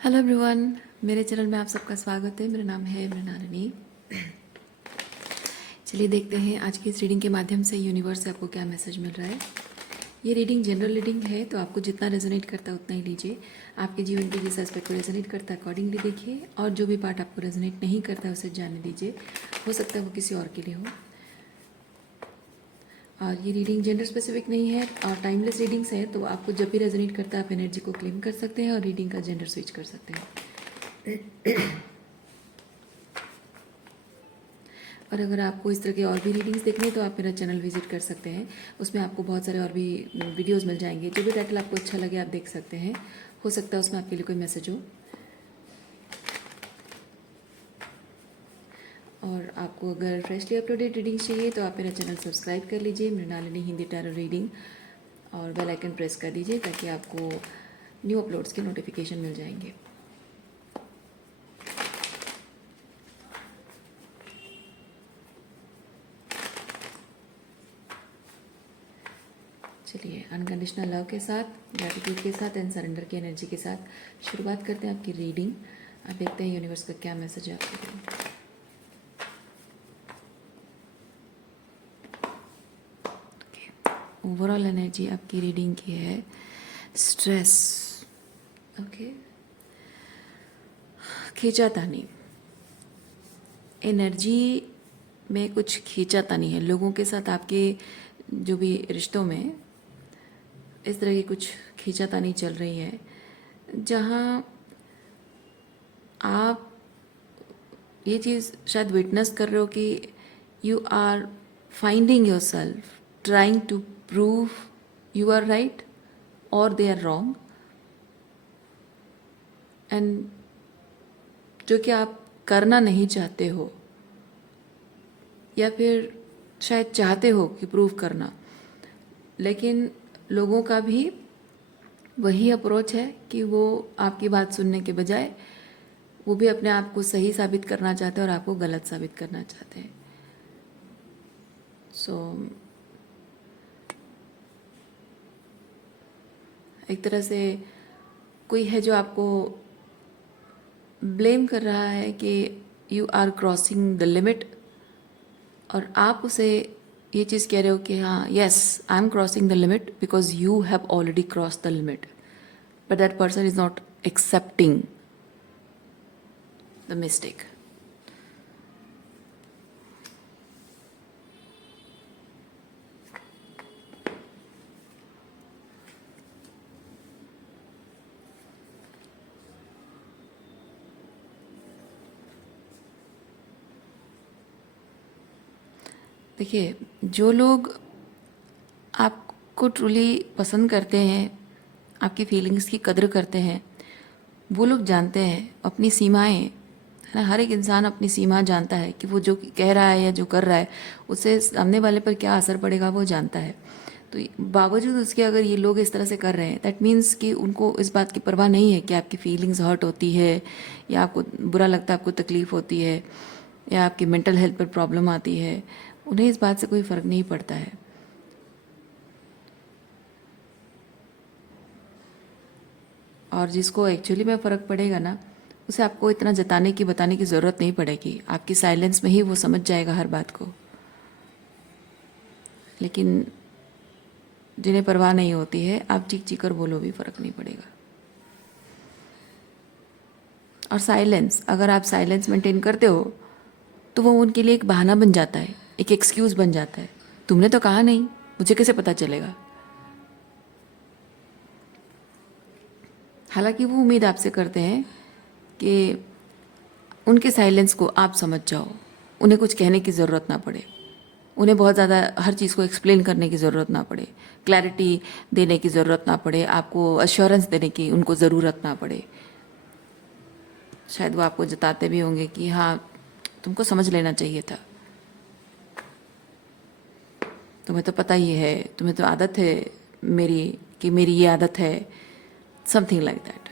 Hello everyone, मेरे channel में आप सबका स्वागत है। मेरा नाम है मृणालिनी। चलिए देखते हैं आज की इस रीडिंग के माध्यम से यूनिवर्स से आपको क्या मैसेज मिल रहा है। ये रीडिंग जनरल रीडिंग है, तो आपको जितना रेजोनेट करता है उतना ही लीजिए। आपके जीवन के जिस एस्पेक्ट को रेजोनेट करता है अकॉर्डिंगली देखिए, और जो भी पार्ट आपको रेजोनेट नहीं करता है उसे जाने दीजिए। हो सकता है वो किसी और के लिए हो। और ये रीडिंग जेंडर स्पेसिफिक नहीं है और टाइमलेस रीडिंग्स है, तो आपको जब भी रेजोनेट करता है आप एनर्जी को क्लेम कर सकते हैं और रीडिंग का जेंडर स्विच कर सकते हैं। और अगर आपको इस तरह के और भी रीडिंग्स देखने हैं तो आप मेरा चैनल विजिट कर सकते हैं। उसमें आपको बहुत सारे और भी वीडियोस मिल जाएंगे। जो भी टाइटल आपको अच्छा लगे आप देख सकते हैं। हो सकता है उसमें आपके लिए कोई मैसेज हो। और आपको अगर freshly up to date reading चाहिए तो आप मेरा चैनल सब्सक्राइब कर लीजिए, मृणालिनी हिंदी टैरो रीडिंग, और बेल आइकन प्रेस कर दीजिए ताकि आपको न्यू अपलोड्स के नोटिफिकेशन मिल जाएंगे। चलिए अनकंडीशनल लव के साथ, ग्रैटिट्यूड के साथ एंड सरेंडर की एनर्जी के साथ शुरुआत करते हैं आपकी रीडिंग। आप देखते हैं यूनिवर्स का क्या मैसेज है आपके लिए। ओवरऑल एनर्जी आपकी रीडिंग की है स्ट्रेस। ओके, खींचातानी एनर्जी में कुछ खींचातानी है लोगों के साथ। आपके जो भी रिश्तों में इस तरह की कुछ खींचातानी चल रही है, जहाँ आप ये चीज़ शायद विटनेस कर रहे हो कि you are finding yourself trying to prove you are right और दे आर रॉन्ग, एंड जो कि आप करना नहीं चाहते हो या फिर शायद चाहते हो कि प्रूव करना, लेकिन लोगों का भी वही अप्रोच है कि वो आपकी बात सुनने के बजाय वो भी अपने आप को सही साबित करना चाहते हैं और आपको गलत साबित करना चाहते हैं। सो एक तरह से कोई है जो आपको ब्लेम कर रहा है कि you are crossing the limit, और आप उसे ये चीज़ कह रहे हो कि हाँ yes I am crossing the limit because you have already cross the limit, but that person is not accepting the mistake. देखिए, जो लोग आपको ट्रूली पसंद करते हैं, आपकी फीलिंग्स की कदर करते हैं, वो लोग जानते हैं अपनी सीमाएं, है ना। हर एक इंसान अपनी सीमा जानता है कि वो जो कह रहा है या जो कर रहा है उससे सामने वाले पर क्या असर पड़ेगा वो जानता है। तो बावजूद उसके अगर ये लोग इस तरह से कर रहे हैं, दैट मीन्स कि उनको इस बात की परवाह नहीं है कि आपकी फीलिंग्स हर्ट होती है या आपको बुरा लगता है, आपको तकलीफ़ होती है या आपकी मेंटल हेल्थ पर प्रॉब्लम आती है। उन्हें इस बात से कोई फ़र्क नहीं पड़ता है। और जिसको एक्चुअली में फ़र्क पड़ेगा ना, उसे आपको इतना जताने की बताने की ज़रूरत नहीं पड़ेगी। आपकी साइलेंस में ही वो समझ जाएगा हर बात को। लेकिन जिन्हें परवाह नहीं होती है, आप चीख चीख कर बोलो भी फ़र्क नहीं पड़ेगा। और साइलेंस, अगर आप साइलेंस मेंटेन करते हो तो वो उनके लिए एक बहाना बन जाता है, एक एक्सक्यूज़ बन जाता है। तुमने तो कहा नहीं, मुझे कैसे पता चलेगा। हालांकि वो उम्मीद आपसे करते हैं कि उनके साइलेंस को आप समझ जाओ, उन्हें कुछ कहने की ज़रूरत ना पड़े, उन्हें बहुत ज़्यादा हर चीज़ को एक्सप्लेन करने की ज़रूरत ना पड़े, क्लैरिटी देने की ज़रूरत ना पड़े, आपको अश्योरेंस देने की उनको ज़रूरत ना पड़े। शायद वो आपको जताते भी होंगे कि हाँ तुमको समझ लेना चाहिए था, तुम्हें तो पता ही है, तुम्हें तो आदत है मेरी कि मेरी ये आदत है, समथिंग लाइक दैट।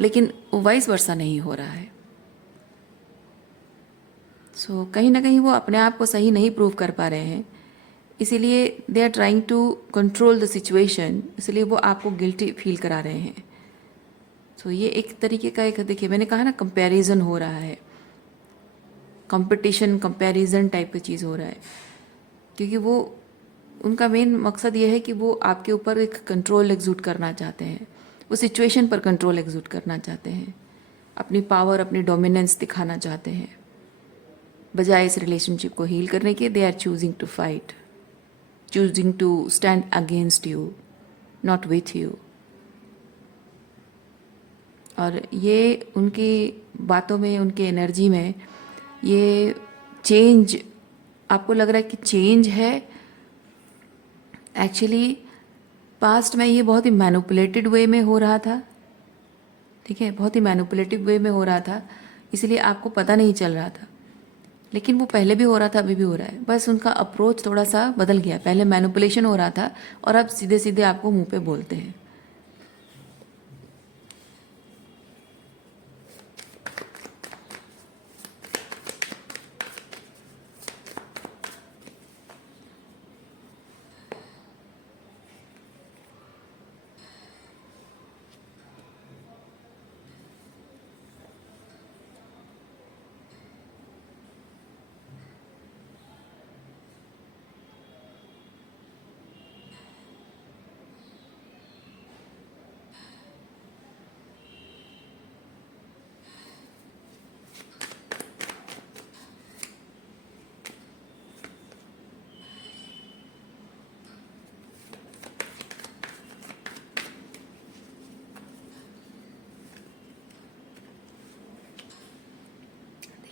लेकिन वाइस वर्सा नहीं हो रहा है। सो कहीं ना कहीं वो अपने आप को सही नहीं प्रूव कर पा रहे हैं, इसीलिए they are trying to control the situation, इसलिए वो आपको गिल्टी फील करा रहे हैं। तो ये एक तरीके का, एक देखिए मैंने कहा ना कंपैरिजन हो रहा है, कंपटीशन कंपैरिजन टाइप की चीज़ हो रहा है, क्योंकि वो उनका मेन मकसद ये है कि वो आपके ऊपर एक कंट्रोल एग्जूट करना चाहते हैं, वो सिचुएशन पर कंट्रोल एग्जूट करना चाहते हैं, अपनी पावर अपनी डोमिनेंस दिखाना चाहते हैं। बजाय इस रिलेशनशिप को हील करने के, they are choosing to fight, choosing to stand against you, not with you. और ये उनकी बातों में, उनके एनर्जी में ये चेंज आपको लग रहा है कि चेंज है। एक्चुअली पास्ट में ये बहुत ही मैनिपुलेटेड वे में हो रहा था, ठीक है, बहुत ही मैनिपुलेटिव वे में हो रहा था, इसलिए आपको पता नहीं चल रहा था। लेकिन वो पहले भी हो रहा था, अभी भी हो रहा है, बस उनका अप्रोच थोड़ा सा बदल गया। पहले मैनिपुलेशन हो रहा था और अब सीधे सीधे आपको मुंह पे बोलते हैं।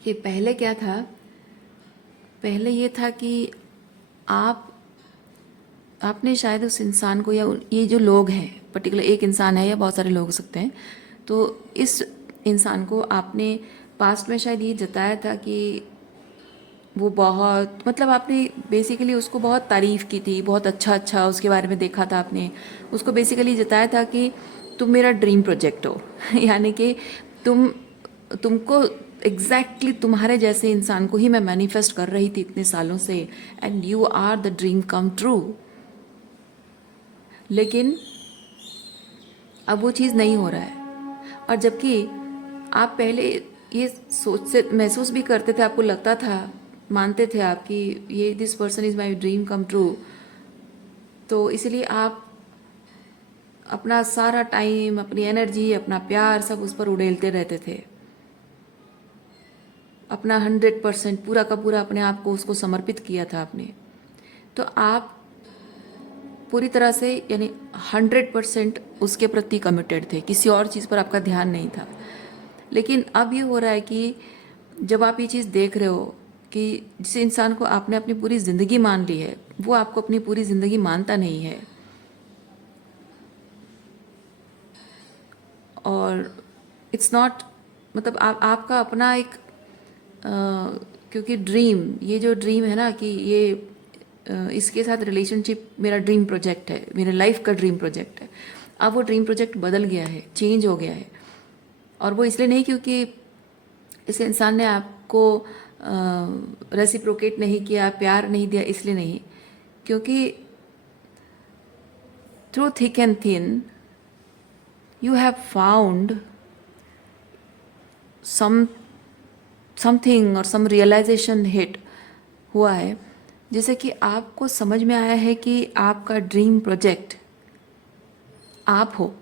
देखिए पहले क्या था, पहले ये था कि आपने शायद उस इंसान को, या ये जो लोग हैं, पर्टिकुलर एक इंसान है या बहुत सारे लोग हो सकते हैं, तो इस इंसान को आपने पास्ट में शायद ये जताया था कि वो बहुत, मतलब आपने बेसिकली उसको बहुत तारीफ़ की थी, बहुत अच्छा अच्छा उसके बारे में देखा था आपने, उसको बेसिकली जताया था कि तुम मेरा ड्रीम प्रोजेक्ट हो यानी कि तुमको एग्जैक्टली तुम्हारे जैसे इंसान को ही मैं मैनिफेस्ट कर रही थी इतने सालों से, and you are the dream come true. लेकिन अब वो चीज़ नहीं हो रहा है। और जबकि आप पहले ये सोच से महसूस भी करते थे, आपको लगता था, मानते थे आप कि ये this person is my dream come true, तो इसलिए आप अपना सारा टाइम, अपनी एनर्जी, अपना प्यार सब उस पर उड़ेलते रहते थे, अपना 100% पूरा का पूरा अपने आप को उसको समर्पित किया था आपने। तो आप पूरी तरह से यानी 100% उसके प्रति कमिटेड थे, किसी और चीज़ पर आपका ध्यान नहीं था। लेकिन अब ये हो रहा है कि जब आप ये चीज़ देख रहे हो कि जिस इंसान को आपने अपनी पूरी ज़िंदगी मान ली है, वो आपको अपनी पूरी ज़िंदगी मानता नहीं है, और इट्स नॉट, मतलब आपका अपना एक क्योंकि ड्रीम, ये जो ड्रीम है ना कि ये इसके साथ रिलेशनशिप मेरा ड्रीम प्रोजेक्ट है, मेरे लाइफ का ड्रीम प्रोजेक्ट है। अब वो ड्रीम प्रोजेक्ट बदल गया है, चेंज हो गया है, और वो इसलिए नहीं क्योंकि इस इंसान ने आपको रेसिप्रोकेट नहीं किया, प्यार नहीं दिया, इसलिए नहीं, क्योंकि through thick and thin you have found something और सम रियलाइजेशन हिट हुआ है, जैसे कि आपको समझ में आया है कि आपका ड्रीम प्रोजेक्ट आप हो,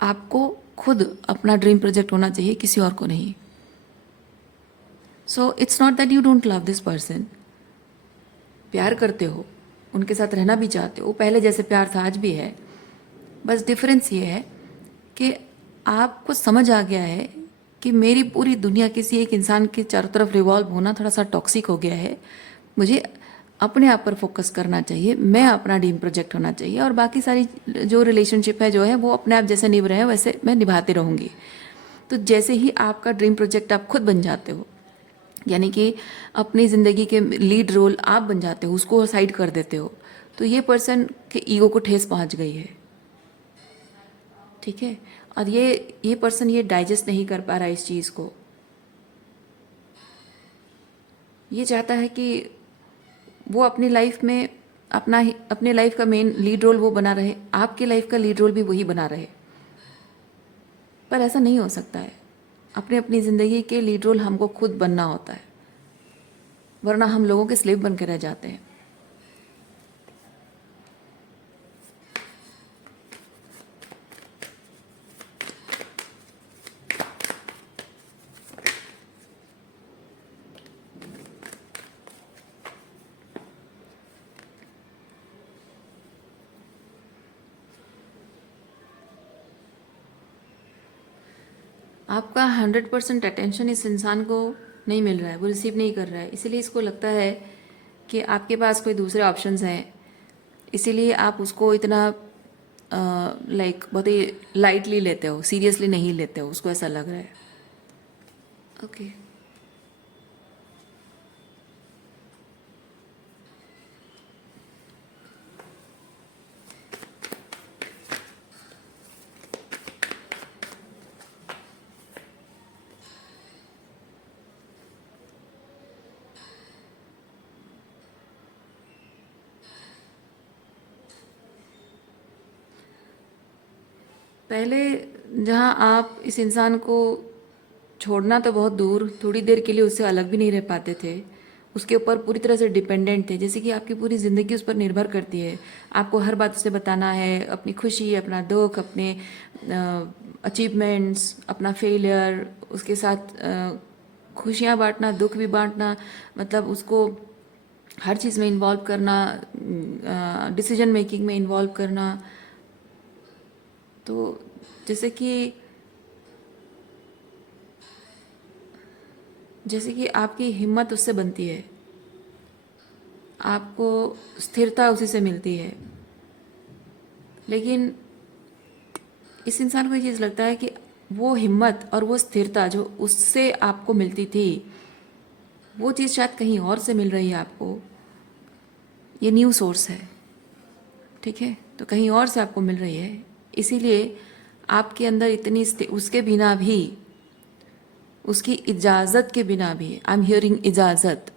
आपको खुद अपना ड्रीम प्रोजेक्ट होना चाहिए, किसी और को नहीं। So it's not that you don't love this person, प्यार करते हो, उनके साथ रहना भी चाहते हो, पहले जैसे प्यार था आज भी है, बस डिफरेंस ये है कि आपको समझ आ गया है कि मेरी पूरी दुनिया किसी एक इंसान के चारों तरफ रिवॉल्व होना थोड़ा सा टॉक्सिक हो गया है, मुझे अपने आप पर फोकस करना चाहिए, मैं अपना ड्रीम प्रोजेक्ट होना चाहिए, और बाकी सारी जो रिलेशनशिप है जो है वो अपने आप जैसे निभ रहे हैं वैसे मैं निभाती रहूँगी। तो जैसे ही आपका ड्रीम प्रोजेक्ट आप खुद बन जाते हो, यानी कि अपनी ज़िंदगी के लीड रोल आप बन जाते हो, उसको साइड कर देते हो, तो ये पर्सन के ईगो को ठेस पहुंच गई है, ठीक है। और ये पर्सन ये डाइजेस्ट नहीं कर पा रहा है इस चीज़ को, ये चाहता है कि वो अपनी लाइफ में अपने लाइफ का मेन लीड रोल वो बना रहे, आपकी लाइफ का लीड रोल भी वही बना रहे, पर ऐसा नहीं हो सकता है। अपनी अपनी ज़िंदगी के लीड रोल हमको खुद बनना होता है, वरना हम लोगों के स्लेव बन के रह जाते हैं। आपका 100% अटेंशन इस इंसान को नहीं मिल रहा है, वो रिसीव नहीं कर रहा है, इसीलिए इसको लगता है कि आपके पास कोई दूसरे ऑप्शंस हैं, इसीलिए आप उसको इतना बहुत ही लाइटली लेते हो, सीरियसली नहीं लेते हो, उसको ऐसा लग रहा है। ओके पहले जहाँ आप इस इंसान को छोड़ना तो बहुत दूर, थोड़ी देर के लिए उससे अलग भी नहीं रह पाते थे, उसके ऊपर पूरी तरह से डिपेंडेंट थे, जैसे कि आपकी पूरी ज़िंदगी उस पर निर्भर करती है। आपको हर बात उसे बताना है, अपनी खुशी, अपना दुख, अपने अचीवमेंट्स, अपना फेलियर, उसके साथ खुशियाँ बांटना, दुख भी बांटना, मतलब उसको हर चीज़ में इन्वॉल्व करना, डिसीजन मेकिंग में इन्वॉल्व करना। तो जैसे कि आपकी हिम्मत उससे बनती है, आपको स्थिरता उसी से मिलती है, लेकिन इस इंसान को ये चीज़ लगता है कि वो हिम्मत और वो स्थिरता जो उससे आपको मिलती थी, वो चीज़ शायद कहीं और से मिल रही है आपको। ये न्यू सोर्स है, ठीक है, तो कहीं और से आपको मिल रही है, इसीलिए आपके अंदर इतनी उसके बिना भी, उसकी इजाज़त के बिना भी, आई एम हियरिंग इजाज़त,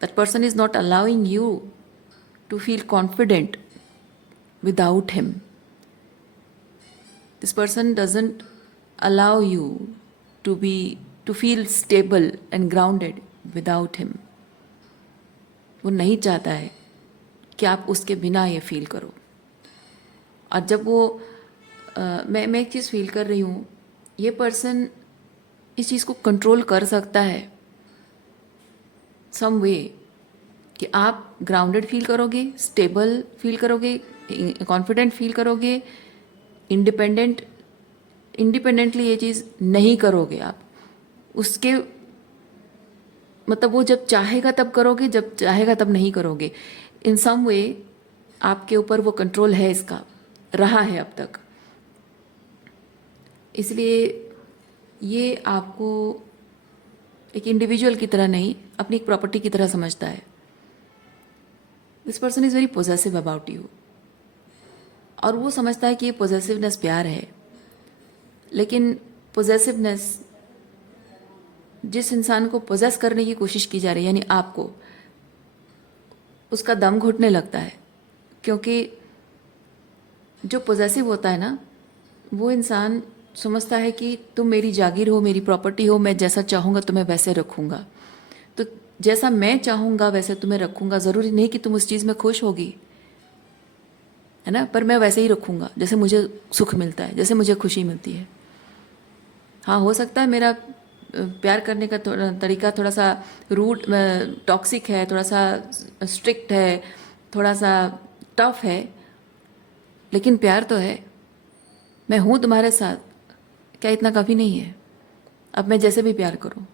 that person is not allowing you to feel confident without him. This person doesn't allow you to feel stable and grounded without him. वो नहीं चाहता है कि आप उसके बिना ये फील करो। और जब वो मैं एक चीज़ फील कर रही हूँ, ये पर्सन इस चीज़ को कंट्रोल कर सकता है सम वे, कि आप ग्राउंडेड फील करोगे, स्टेबल फील करोगे, कॉन्फिडेंट फील करोगे, इंडिपेंडेंटली ये चीज़ नहीं करोगे आप उसके, मतलब वो जब चाहेगा तब करोगे, जब चाहेगा तब नहीं करोगे। इन सम वे आपके ऊपर वो कंट्रोल है, इसका रहा है अब तक, इसलिए ये आपको एक इंडिविजुअल की तरह नहीं, अपनी एक प्रॉपर्टी की तरह समझता है। This person is very possessive about you, और वो समझता है कि ये पोजेसिवनेस प्यार है, लेकिन पोजेसिवनेस, जिस इंसान को पोजेस करने की कोशिश की जा रही है, यानी आपको, उसका दम घुटने लगता है, क्योंकि जो पोजेसिव होता है ना, वो इंसान समझता है कि तुम मेरी जागीर हो, मेरी प्रॉपर्टी हो, मैं जैसा चाहूँगा तुम्हें वैसे रखूँगा, तो जैसा मैं चाहूँगा वैसे तुम्हें रखूँगा, ज़रूरी नहीं कि तुम उस चीज़ में खुश होगी, है ना, पर मैं वैसे ही रखूँगा जैसे मुझे सुख मिलता है, जैसे मुझे खुशी मिलती है। हाँ, हो सकता है मेरा प्यार करने का तरीका थोड़ा सा रूड, टॉक्सिक है, थोड़ा सा स्ट्रिक्ट है, थोड़ा सा टफ है, लेकिन प्यार तो है। मैं हूँ तुम्हारे साथ, क्या इतना काफ़ी नहीं है? अब मैं जैसे भी प्यार करूँ,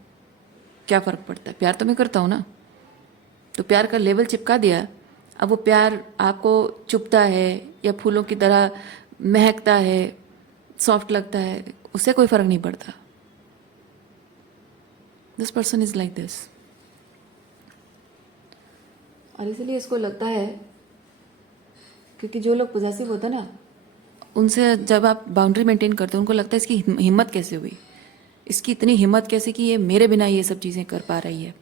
क्या फ़र्क पड़ता है? प्यार तो मैं करता हूँ ना, तो प्यार का लेवल चिपका दिया। अब वो प्यार आपको चुभता है या फूलों की तरह महकता है, सॉफ्ट लगता है, उससे कोई फ़र्क नहीं पड़ता। This person is like this, और इसीलिए इसको लगता है, क्योंकि जो लोग पॉजेसिव होते हैं ना, उनसे जब आप बाउंड्री मेंटेन करते हो, उनको लगता है इसकी हिम्मत कैसे हुई, इसकी इतनी हिम्मत कैसे कि ये मेरे बिना ये सब चीज़ें कर पा रही है।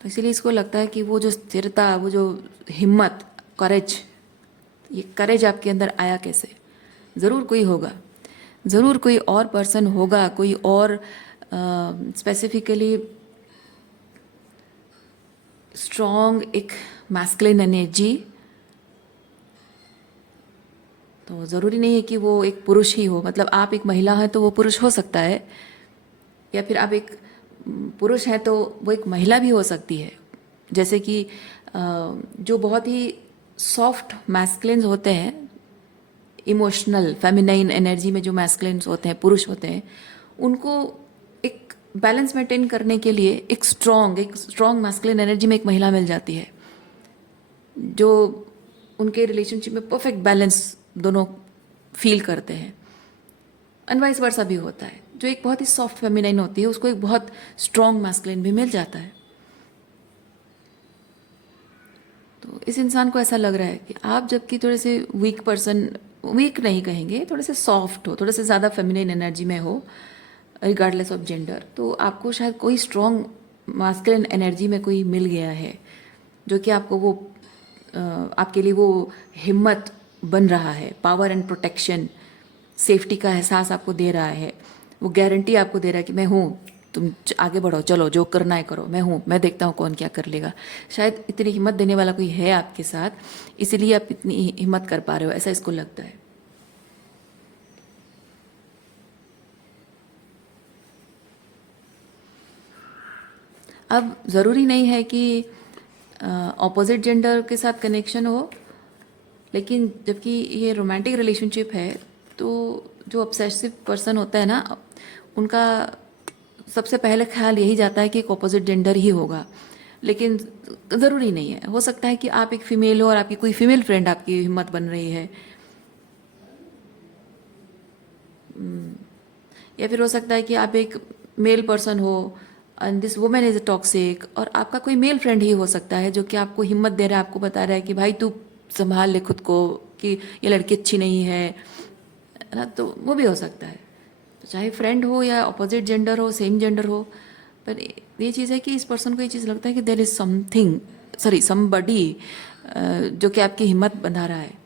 तो इसीलिए इसको लगता है कि वो जो स्थिरता, वो जो हिम्मत, करेज, ये करेज आपके अंदर आया कैसे, ज़रूर कोई होगा, ज़रूर कोई और पर्सन होगा, कोई और स्पेसिफिकली स्ट्रॉन्ग एक मैस्कुलिन एनर्जी। तो ज़रूरी नहीं है कि वो एक पुरुष ही हो, मतलब आप एक महिला हैं तो वो पुरुष हो सकता है, या फिर आप एक पुरुष हैं तो वो एक महिला भी हो सकती है। जैसे कि जो बहुत ही सॉफ्ट मैस्कुलिन्स होते हैं, इमोशनल फेमिनाइन एनर्जी में जो मैस्कुलिन्स होते हैं, पुरुष होते हैं, उनको एक बैलेंस मेंटेन करने के लिए एक स्ट्रॉन्ग मैस्कुलिन एनर्जी में एक महिला मिल जाती है, जो उनके रिलेशनशिप में परफेक्ट बैलेंस दोनों फील करते हैं। एंड वाइस वर्सा भी होता है, जो एक बहुत ही सॉफ्ट फेमिनाइन होती है उसको एक बहुत स्ट्रॉन्ग मैस्कुलिन भी मिल जाता है। तो इस इंसान को ऐसा लग रहा है कि आप जबकि थोड़े से वीक पर्सन, वीक नहीं कहेंगे, थोड़े से सॉफ्ट हो, थोड़े से ज़्यादा फेमिनाइन एनर्जी में हो रिगार्डलेस ऑफ जेंडर, तो आपको शायद कोई स्ट्रॉन्ग मास्कुलिन एनर्जी में कोई मिल गया है जो कि आपको वो आपके लिए वो हिम्मत बन रहा है, पावर एंड प्रोटेक्शन, सेफ्टी का एहसास आपको दे रहा है, वो गारंटी आपको दे रहा है कि मैं हूँ, तुम आगे बढ़ो, चलो जो करना है करो, मैं हूँ, मैं देखता हूँ कौन क्या कर लेगा। शायद इतनी हिम्मत देने वाला कोई है आपके साथ, इसीलिए आप इतनी हिम्मत कर पा रहे हो, ऐसा इसको लगता है। अब ज़रूरी नहीं है कि ऑपोजिट जेंडर के साथ कनेक्शन हो, लेकिन जबकि ये रोमांटिक रिलेशनशिप है तो जो ऑब्सेसिव पर्सन होता है ना, उनका सबसे पहले ख्याल यही जाता है कि एक ऑपोजिट जेंडर ही होगा। लेकिन ज़रूरी नहीं है, हो सकता है कि आप एक फ़ीमेल हो और आपकी कोई फीमेल फ्रेंड आपकी हिम्मत बन रही है, या फिर हो सकता है कि आप एक मेल पर्सन हो and this women is toxic, और आपका कोई मेल फ्रेंड ही हो सकता है जो कि आपको हिम्मत दे रहा है, आपको बता रहा है कि भाई तू संभाल ले खुद को, कि ये लड़की अच्छी नहीं है ना, तो वो भी हो सकता है। तो चाहे फ्रेंड हो या अपोजिट जेंडर हो, सेम जेंडर हो, पर ये चीज़ है कि इस पर्सन को ये चीज़ लगता है कि there is something, sorry somebody, जो कि आपकी हिम्मत बंधा रहा है।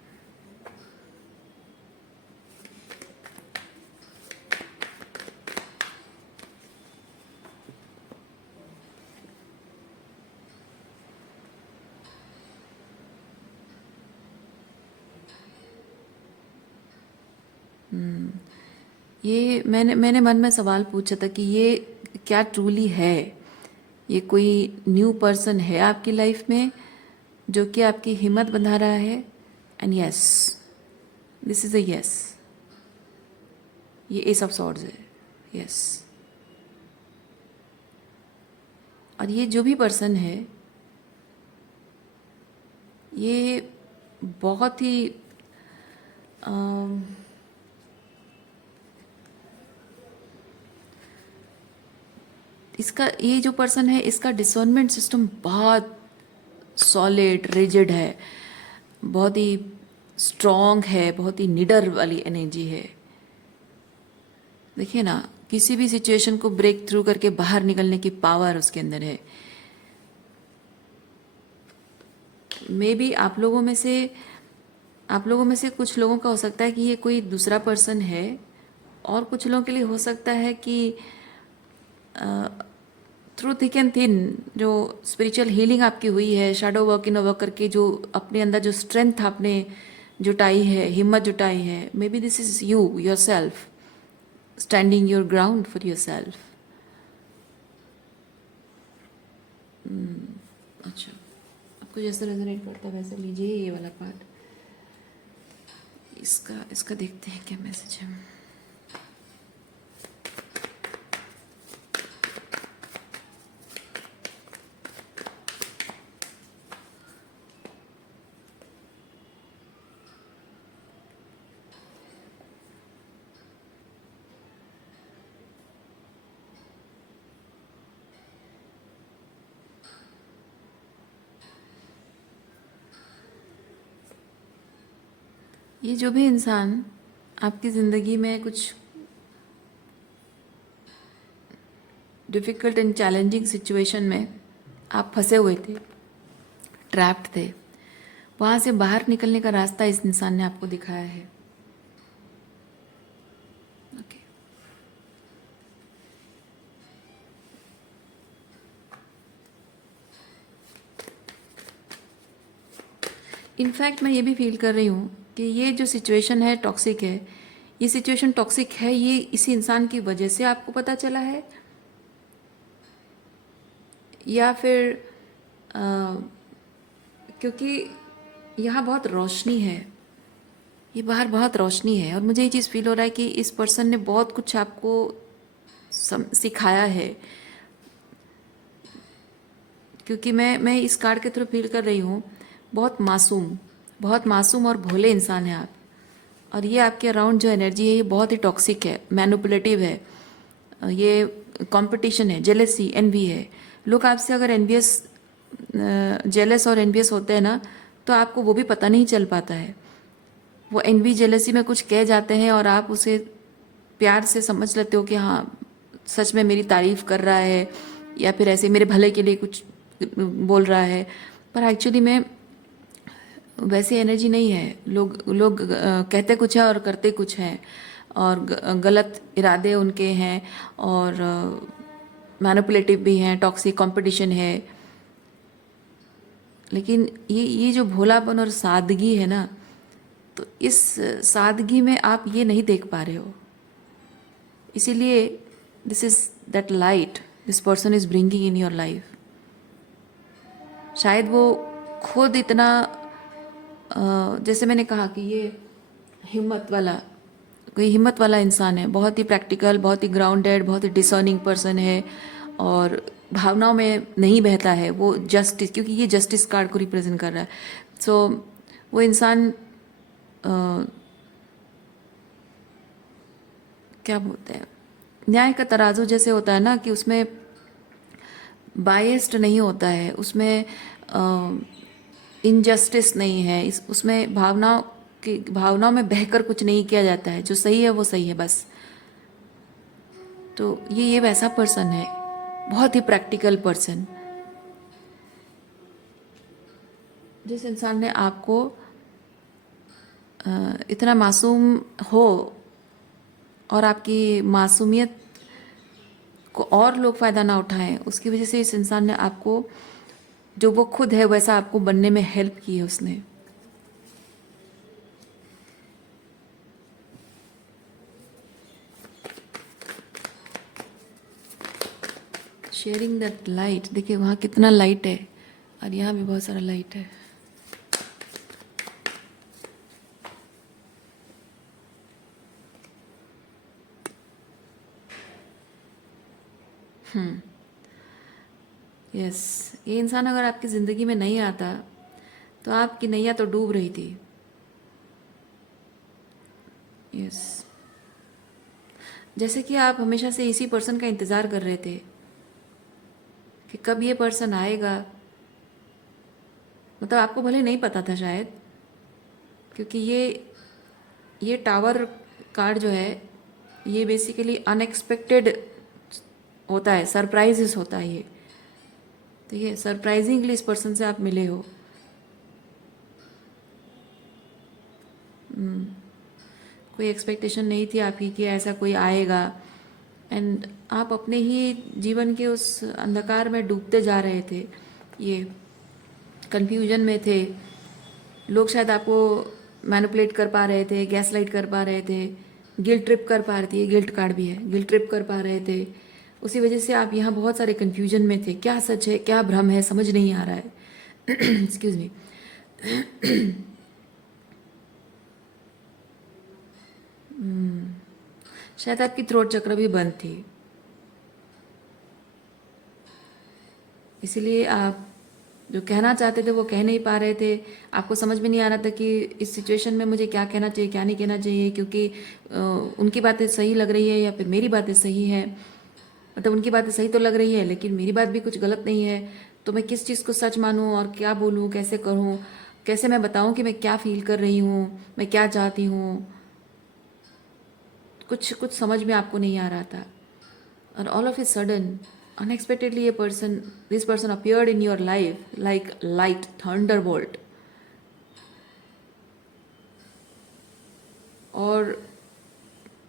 ये मैंने मन में सवाल पूछा था कि ये क्या ट्रूली है, ये कोई न्यू पर्सन है आपकी लाइफ में जो कि आपकी हिम्मत बंधा रहा है। And yes, this is a yes, ये एस ऑफ सॉर्ड्स है, यस। और ये जो भी पर्सन है, ये बहुत ही इसका, ये जो पर्सन है इसका डिसर्नमेंट सिस्टम बहुत सॉलिड रिजिड है, बहुत ही स्ट्रॉन्ग है, बहुत ही निडर वाली एनर्जी है। देखिए ना, किसी भी सिचुएशन को ब्रेक थ्रू करके बाहर निकलने की पावर उसके अंदर है। मे बी आप लोगों में से कुछ लोगों का हो सकता है कि ये कोई दूसरा पर्सन है, और कुछ लोगों के लिए हो सकता है कि थ्रू थिक एंड थिन जो स्पिरिचुअल हीलिंग आपकी हुई है, शैडो वर्क इन वर्क करके जो अपने अंदर जो स्ट्रेंथ आपने जुटाई है, हिम्मत जुटाई है, may be this is you your self standing your ground for your self. अच्छा, आपको जैसे रेजोनेट करता है वैसे लीजिए ये वाला पार्ट, इसका देखते हैं क्या मैसेज है। ये जो भी इंसान आपकी ज़िंदगी में कुछ डिफ़िकल्ट एंड चैलेंजिंग सिचुएशन में आप फंसे हुए थे, ट्रैप्ड थे, वहाँ से बाहर निकलने का रास्ता इस इंसान ने आपको दिखाया है। ओके। इनफैक्ट मैं ये भी फील कर रही हूँ कि ये जो सिचुएशन है टॉक्सिक है, ये सिचुएशन टॉक्सिक है, ये इसी इंसान की वजह से आपको पता चला है, या फिर अ, क्योंकि यहाँ बहुत रोशनी है, ये बाहर बहुत रोशनी है, और मुझे ये चीज़ फील हो रहा है कि इस पर्सन ने बहुत कुछ आपको सिखाया है। क्योंकि मैं इस कार्ड के थ्रू फील कर रही हूँ, बहुत मासूम और भोले इंसान हैं आप, और ये आपके अराउंड जो एनर्जी है ये बहुत ही टॉक्सिक है, मैनिपुलेटिव है, ये कंपटीशन है, जेलेसी, एनवी है। लोग आपसे अगर एनवियस, जेलस और एनवियस होते हैं ना, तो आपको वो भी पता नहीं चल पाता है। वो एनवी जेलेसी में कुछ कह जाते हैं और आप उसे प्यार से समझ लेते हो कि हाँ सच में मेरी तारीफ कर रहा है, या फिर ऐसे मेरे भले के लिए कुछ बोल रहा है, पर एक्चुअली में वैसी एनर्जी नहीं है। लोग कहते कुछ है और करते कुछ हैं, और गलत इरादे उनके हैं, और मैनिपुलेटिव भी हैं, टॉक्सिक कंपटीशन है। लेकिन ये जो भोलापन और सादगी है ना, तो इस सादगी में आप ये नहीं देख पा रहे हो। इसीलिए this is that light this person is bringing in your life. शायद वो खुद इतना जैसे मैंने कहा कि ये कोई हिम्मत वाला इंसान है, बहुत ही प्रैक्टिकल, बहुत ही ग्राउंडेड, बहुत ही डिसर्निंग पर्सन है, और भावनाओं में नहीं बहता है वो। जस्टिस, क्योंकि ये जस्टिस कार्ड को रिप्रेजेंट कर रहा है, सो वो इंसान क्या बोलते हैं, न्याय का तराजू जैसे होता है ना, कि उसमें बायस्ड नहीं होता है, उसमें इनजस्टिस नहीं है, उसमें भावनाओं में बहकर कुछ नहीं किया जाता है। जो सही है वो सही है बस। तो ये वैसा पर्सन है, बहुत ही प्रैक्टिकल पर्सन, जिस इंसान ने आपको इतना मासूम हो, और आपकी मासूमियत को और लोग फ़ायदा ना उठाएं, उसकी वजह से इस इंसान ने आपको, जो वो खुद है वैसा आपको बनने में हेल्प की है उसने। शेयरिंग दैट लाइट, देखिए वहाँ कितना लाइट है, और यहाँ भी बहुत सारा लाइट है। यस, ये इंसान अगर आपकी ज़िंदगी में नहीं आता तो आपकी नैया तो डूब रही थी। यस, जैसे कि आप हमेशा से इसी पर्सन का इंतज़ार कर रहे थे कि कब ये पर्सन आएगा। मतलब आपको भले नहीं पता था शायद, क्योंकि ये टावर कार्ड जो है ये बेसिकली अनएक्सपेक्टेड होता है, सरप्राइजेस होता है ये। तो ये सरप्राइजिंगली इस पर्सन से आप मिले हो। कोई एक्सपेक्टेशन नहीं थी आपकी कि ऐसा कोई आएगा, एंड आप अपने ही जीवन के उस अंधकार में डूबते जा रहे थे, ये कंफ्यूजन में थे। लोग शायद आपको मैनिपुलेट कर पा रहे थे, गैस लाइट कर पा रहे थे, गिल्ट ट्रिप कर पा रहे थे, ये गिल्ट कार्ड भी है, गिल्ट ट्रिप कर पा रहे थे। उसी वजह से आप यहाँ बहुत सारे कंफ्यूजन में थे, क्या सच है क्या भ्रम है समझ नहीं आ रहा है। Excuse me. शायद आपकी थ्रोट चक्र भी बंद थी, इसीलिए आप जो कहना चाहते थे वो कह नहीं पा रहे थे। आपको समझ में नहीं आ रहा था कि इस सिचुएशन में मुझे क्या कहना चाहिए क्या नहीं कहना चाहिए, क्योंकि उनकी बातें सही लग रही है या फिर मेरी बातें सही है। मतलब उनकी बातें सही तो लग रही है लेकिन मेरी बात भी कुछ गलत नहीं है, तो मैं किस चीज़ को सच मानूं और क्या बोलूं, कैसे करूं, कैसे मैं बताऊं कि मैं क्या फील कर रही हूं, मैं क्या चाहती हूं। कुछ कुछ समझ में आपको नहीं आ रहा था, और all of a sudden unexpectedly this person appeared in your life like light Thunderbolt. और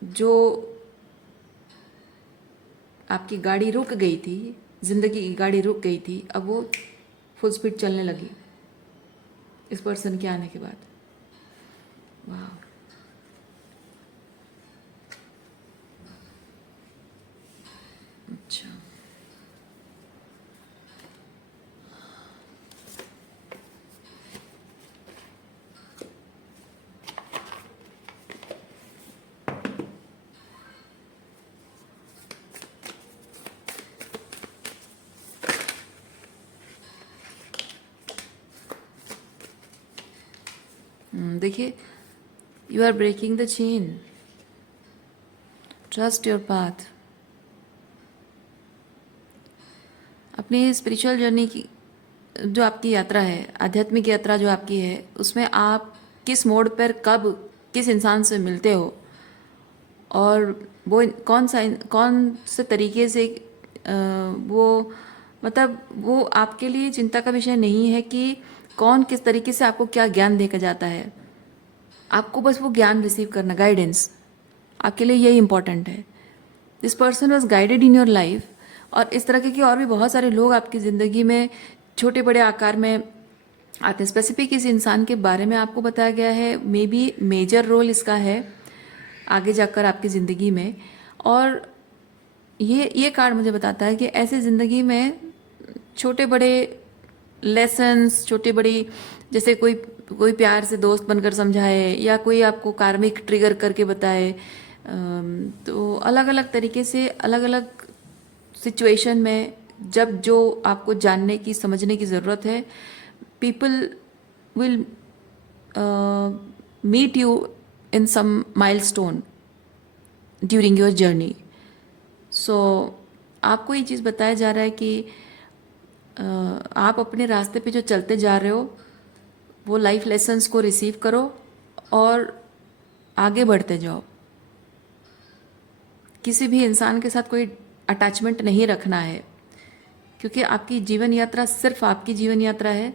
जो आपकी गाड़ी रुक गई थी, ज़िंदगी की गाड़ी रुक गई थी, अब वो फुल स्पीड चलने लगी इस पर्सन के आने के बाद। वाह। अच्छा, देखिए, you are breaking the chain, trust your path. अपनी स्पिरिचुअल जर्नी की जो आपकी यात्रा है, आध्यात्मिक यात्रा जो आपकी है, उसमें आप किस मोड़ पर कब किस इंसान से मिलते हो और वो कौन से तरीके से वो, मतलब वो आपके लिए चिंता का विषय नहीं है कि कौन किस तरीके से आपको क्या ज्ञान देकर जाता है। आपको बस वो ज्ञान रिसीव करना, गाइडेंस, आपके लिए यही इंपॉर्टेंट है। This person was guided in your life. और इस तरह के और भी बहुत सारे लोग आपकी ज़िंदगी में छोटे बड़े आकार में आते हैं। स्पेसिफिक इस इंसान के बारे में आपको बताया गया है, मे बी मेजर रोल इसका है आगे जाकर आपकी ज़िंदगी में। और ये कार्ड मुझे बताता है कि ऐसे ज़िंदगी में छोटे बड़े लेसन्स, छोटे बड़ी, जैसे कोई कोई प्यार से दोस्त बनकर समझाए या कोई आपको कार्मिक ट्रिगर करके बताए, तो अलग अलग तरीके से अलग अलग सिचुएशन में जब जो आपको जानने की समझने की ज़रूरत है, people will meet you in some milestone during your journey. So आपको ये चीज़ बताया जा रहा है कि आप अपने रास्ते पे जो चलते जा रहे हो वो लाइफ लेसन्स को रिसीव करो और आगे बढ़ते जाओ। किसी भी इंसान के साथ कोई अटैचमेंट नहीं रखना है, क्योंकि आपकी जीवन यात्रा सिर्फ आपकी जीवन यात्रा है।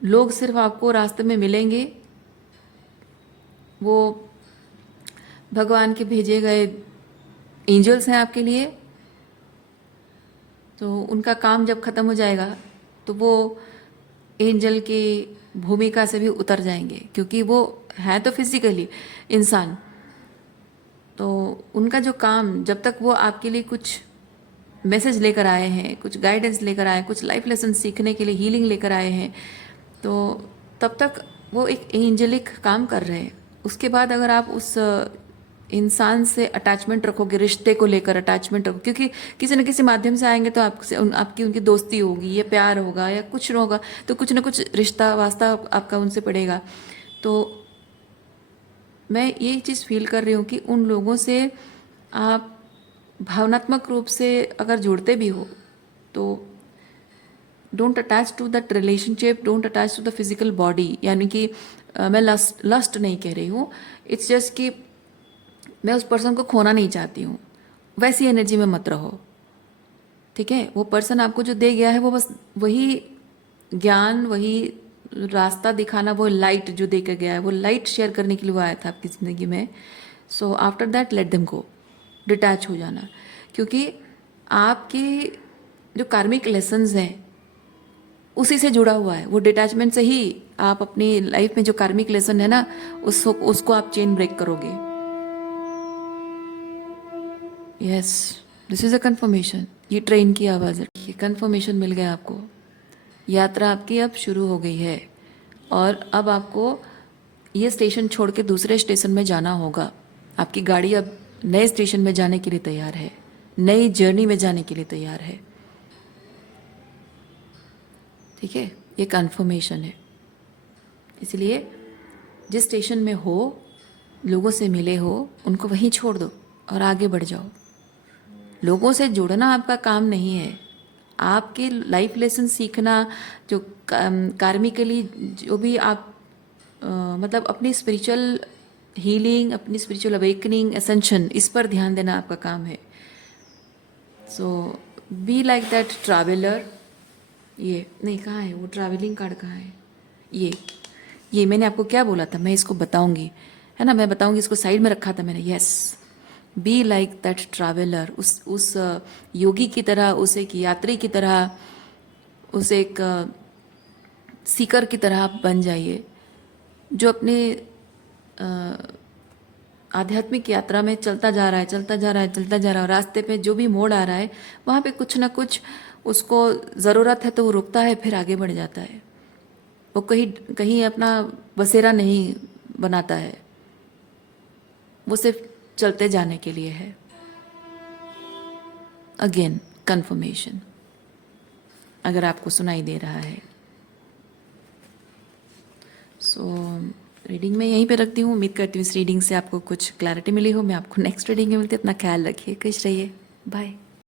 लोग सिर्फ आपको रास्ते में मिलेंगे, वो भगवान के भेजे गए एंजल्स हैं आपके लिए। तो उनका काम जब ख़त्म हो जाएगा तो वो एंजल की भूमिका से भी उतर जाएंगे, क्योंकि वो है तो फिजिकली इंसान। तो उनका जो काम, जब तक वो आपके लिए कुछ मैसेज लेकर आए हैं, कुछ गाइडेंस लेकर आए हैं, कुछ लाइफ लेसन सीखने के लिए हीलिंग लेकर आए हैं, तो तब तक वो एक एंजलिक काम कर रहे हैं। उसके बाद अगर आप उस इंसान से अटैचमेंट रखोगे, रिश्ते को लेकर अटैचमेंट रखो, क्योंकि किसी न किसी माध्यम से आएंगे तो आपसे आपकी उनकी दोस्ती होगी या प्यार होगा या कुछ न होगा, तो कुछ न कुछ रिश्ता वास्ता आपका उनसे पड़ेगा। तो मैं यही चीज़ फील कर रही हूँ कि उन लोगों से आप भावनात्मक रूप से अगर जुड़ते भी हो तो don't attach to that relationship, don't attach to the physical body. यानी कि मैं लस्ट नहीं कह रही हूँ, इट्स जस्ट कि मैं उस पर्सन को खोना नहीं चाहती हूँ, वैसी एनर्जी में मत रहो। ठीक है, वो पर्सन आपको जो दे गया है वो बस वही ज्ञान, वही रास्ता दिखाना, वो लाइट जो दे कर गया है, वो लाइट शेयर करने के लिए वो आया था आपकी ज़िंदगी में। So after that let them go, detach हो जाना। क्योंकि आपके जो कार्मिक लेसन्स हैं उसी से जुड़ा हुआ है, वो डिटैचमेंट से ही आप अपनी लाइफ में जो कार्मिक लेसन है ना, उसको आप चेन ब्रेक करोगे। Yes, this is a conformation. ये ट्रेन की आवाज़ है, ये कन्फर्मेशन मिल गया आपको। यात्रा आपकी अब शुरू हो गई है और अब आपको ये स्टेशन छोड़ के दूसरे स्टेशन में जाना होगा। आपकी गाड़ी अब नए स्टेशन में जाने के लिए तैयार है, नई जर्नी में जाने के लिए तैयार है। ठीक है, ये कन्फर्मेशन है। इसलिए जिस स्टेशन में हो, लोगों से मिले हो, उनको वहीं छोड़ दो और आगे बढ़ जाओ। लोगों से जुड़ना आपका काम नहीं है, आपके लाइफ लेसन सीखना, जो कार्मिकली जो भी आप मतलब अपनी स्पिरिचुअल हीलिंग, अपनी स्पिरिचुअल अवेकनिंग, एसेंशन, इस पर ध्यान देना आपका काम है। सो बी लाइक दैट ट्रैवलर। ये नहीं, कहाँ है वो ट्रैवलिंग कार्ड, कहाँ है ये मैंने आपको क्या बोला था, मैं इसको बताऊंगी, है ना, मैं बताऊंगी, इसको साइड में रखा था मैंने। Yes, be like that traveller, उस योगी की तरह, उस एक यात्री की तरह, उस एक सीकर की तरह आप बन जाइए, जो अपने आध्यात्मिक यात्रा में चलता जा रहा है, चलता जा रहा है, चलता जा रहा है, और रास्ते पे जो भी मोड़ आ रहा है वहाँ पे कुछ ना कुछ उसको ज़रूरत है तो वो रुकता है, फिर आगे बढ़ जाता है। वो कहीं कहीं अपना बसेरा नहीं बनाता है, वो सिर्फ चलते जाने के लिए है। अगेन कंफर्मेशन, अगर आपको सुनाई दे रहा है। सो रीडिंग मैं यहीं पे रखती हूँ। उम्मीद करती हूँ इस रीडिंग से आपको कुछ क्लैरिटी मिली हो। मैं आपको नेक्स्ट रीडिंग में मिलती हूँ। अपना ख्याल रखिए, खुश रहिए, बाय।